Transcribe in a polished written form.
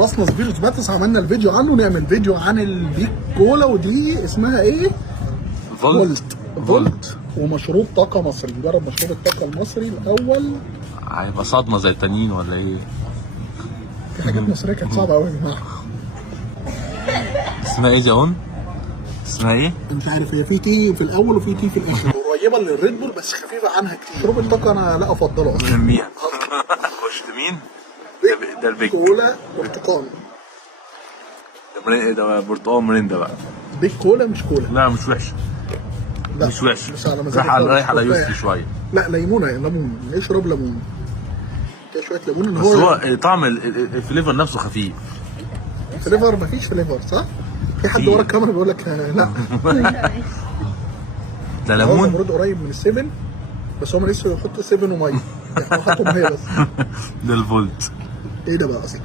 خلصنا سبيروس باتس، عملنا الفيديو عنه، نعمل فيديو عن البيك كولا، ودي اسمها ايه؟ فولت. ومشروب طاقة مصري، نجرب مشروب الطاقة المصري الأول. هيبقى صدمة زي التانيين ولا ايه؟ في حاجات مصرية كانت صعبة أوي يا جماعة. اسمها ايه جون؟ اسمها ايه؟ مش عارف، هي في تي في الأول وفي تي في الآخر. قريبة للريد بول بس خفيفة عنها كتير. مشروب الطاقة أنا لا أفضله أصلا. مين؟ خش مين؟ ده البيك كولا برتقال. ده برتقال مريندا بقى. بيك كولا مش كولا. لا مش وحش. لا مش وحش. مش على مزاجك. رايح على يوسفي شوية. لا ليمونة، ليمون، اشرب ليمون كده شوية ليمون. ان بس هو طعم الفليفر نفسه خفيف. فليفر مفيش فليفر صح؟ في حد ورا الكاميرا بيقول لك لا. ده ليمون. المفروض قريب من السيفن، بس هم لسه بيحطوا 7 وميه، يعني حطوا ميه بس. ده الفولت. ايه ده بقى اصلا؟